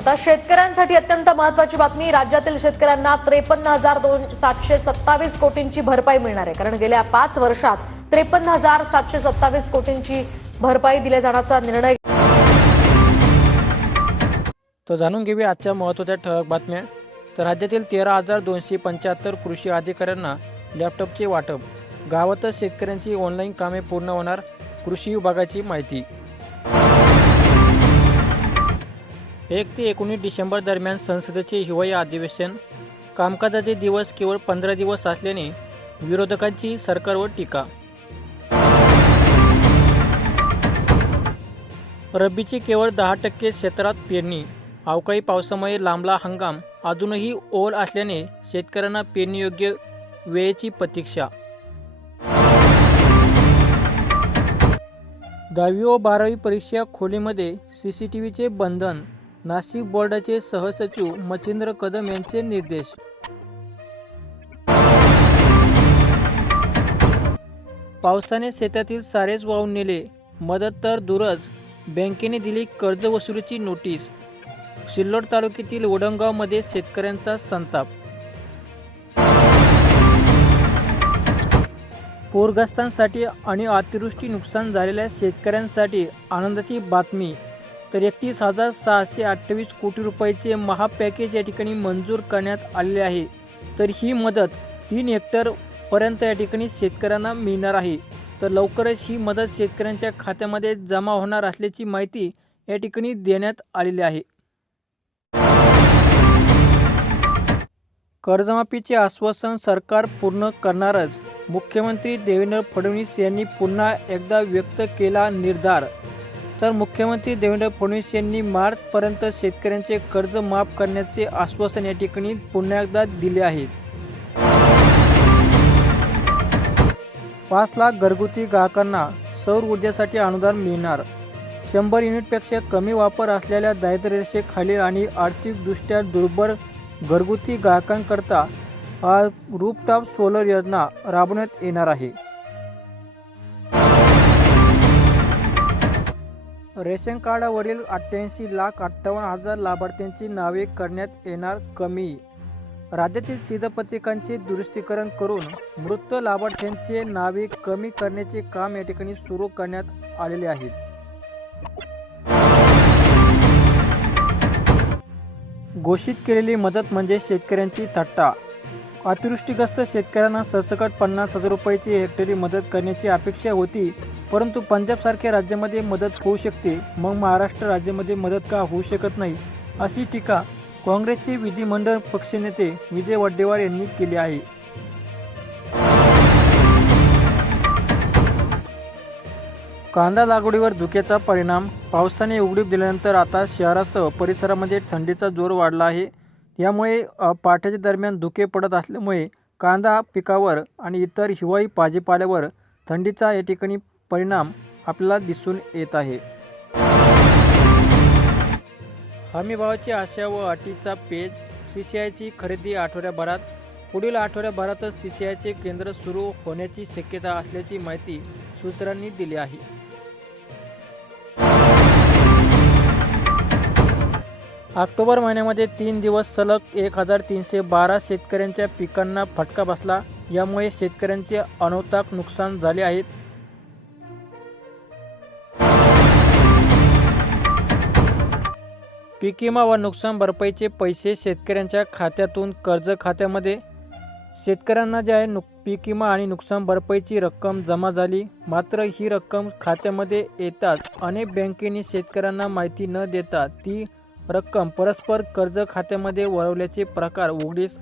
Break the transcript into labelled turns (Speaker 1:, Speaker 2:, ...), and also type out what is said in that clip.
Speaker 1: आता शेतकऱ्यांसाठी अत्यंत महत्वाची बातमी राज्यातील शेतकऱ्यांना त्रेपन्न हजार दोन सातशे सत्तावीस कोटींची भरपाई मिळणार आहे. कारण गेल्या पाच वर्षात त्रेपन्न हजार सातशे सत्तावीस कोटींची भरपाई दिल्या जाण्याचा निर्णय
Speaker 2: तर जाणून घेऊया आजच्या महत्त्वाच्या ठळक बातम्या. तर राज्यातील तेरा हजार दोनशे पंच्याहत्तर कृषी अधिकाऱ्यांना लॅपटॉपचे वाटप. गावातच शेतकऱ्यांची ऑनलाईन कामे पूर्ण होणार कृषी विभागाची माहिती. एक ते एकोणीस डिसेंबर दरम्यान संसदेचे हिवाळी अधिवेशन. कामकाजाचे दिवस केवळ पंधरा दिवस असल्याने विरोधकांची सरकारवर टीका. रब्बीची केवळ दहा टक्के क्षेत्रात पेरणी. अवकाळी पावसामुळे लांबला हंगाम अजूनही ओल असल्याने शेतकऱ्यांना पेरणीयोग्य वेळेची प्रतीक्षा. दहावी व बारावी परीक्षा खोलीमध्ये सी सी टी व्हीचे बंधन. नाशिक बोर्डाचे सहसचिव मच्छिंद्र कदम यांचे निर्देश. पावसाने शेतातील सारेच वाहून नेले. मदत तर दूरच. बँकेने दिली कर्जवसुलीची नोटीस. सिल्लोड तालुक्यातील वडंगावमध्ये शेतकऱ्यांचा संताप. पूरग्रस्तांसाठी आणि अतिवृष्टी नुकसान झालेल्या शेतकऱ्यांसाठी आनंदाची बातमी. तर एकतीस हजार सहाशे अठ्ठावीस कोटी रुपयाचे महापॅकेज या ठिकाणी मंजूर करण्यात आलेले आहे. तर ही मदत तीन हेक्टरपर्यंत या ठिकाणी शेतकऱ्यांना मिळणार आहे. तर लवकरच ही मदत शेतकऱ्यांच्या खात्यामध्ये जमा होणार असल्याची माहिती या ठिकाणी देण्यात आलेली आहे. कर्जमाफीचे आश्वासन सरकार पूर्ण करणारच. मुख्यमंत्री देवेंद्र फडणवीस यांनी पुन्हा एकदा व्यक्त केला निर्धार. तर मुख्यमंत्री देवेंद्र फडणवीस यांनी मार्चपर्यंत शेतकऱ्यांचे कर्ज माफ करण्याचे आश्वासन या ठिकाणी पुन्हा एकदा दिले आहे. पाच लाख घरगुती ग्राहकांना सौर ऊर्जेसाठी अनुदान मिळणार. शंभर युनिटपेक्षा कमी वापर असलेल्या दारिद्र्यरेषेखालील आणि आर्थिकदृष्ट्या दुर्बल घरगुती ग्राहकांकरता हा रूपटॉप सोलर योजना राबवण्यात येणार आहे. रेशन कार्डावरील अठ्ठ्याऐंशी लाख अठ्ठावन्न हजार लाभार्थ्यांची नावे करण्यात येणार कमी. राज्यातील सिद्धपत्रिकांचे दुरुस्तीकरण करून मृत लाभार्थ्यांचे नावे कमी करण्याचे काम या ठिकाणी सुरू करण्यात आलेले आहे. घोषित केलेली मदत म्हणजे शेतकऱ्यांची थट्टा. अतिवृष्टीग्रस्त शेतकऱ्यांना सरसकट पन्नास हजार रुपयाची हेक्टरी मदत करण्याची अपेक्षा होती. परंतु पंजाबसारख्या राज्यामध्ये मदत होऊ शकते मग महाराष्ट्र राज्यामध्ये मदत का होऊ शकत नाही अशी टीका काँग्रेसचे विधिमंडळ पक्षनेते विजय वड्डेवार यांनी केली आहे. कांदा लागवडीवर धुक्याचा परिणाम पावसाने उघडीप दिल्यानंतर आता शहरासह परिसरामध्ये थंडीचा जोर वाढला आहे. यामुळे पाठ्याच्या दरम्यान धुके पडत असल्यामुळे कांदा पिकावर आणि इतर हिवाळी भाजीपाल्यावर थंडीचा या ठिकाणी परिणाम आपल्याला दिसून येत आहे. हमीभावाची आशा व अटीचा पेज सी सी आयची खरेदी आठवड्याभरात. पुढील आठवड्याभरातच सी सी आयचे केंद्र सुरू होण्याची शक्यता असल्याची माहिती सूत्रांनी दिली आहे. ऑक्टोबर महिन्यामध्ये तीन दिवस सलग एक हजार तीनशे बारा शेतकऱ्यांच्या पिकांना फटका बसला. यामुळे शेतकऱ्यांचे अनवताक नुकसान झाले आहेत पीक विमा व नुकसान भरपाईचे पैसे शेतकऱ्यांच्या खात्यातून कर्ज खात्यामध्ये. शेतकऱ्यांना जे आहे नुक पीक विमा आणि नुकसान भरपाईची रक्कम जमा झाली. मात्र ही रक्कम खात्यामध्ये येताच अनेक बँकेने शेतकऱ्यांना माहिती न देता ती रक्कम परस्पर कर्ज खात्यामध्ये वळवल्याचे प्रकार उघडीस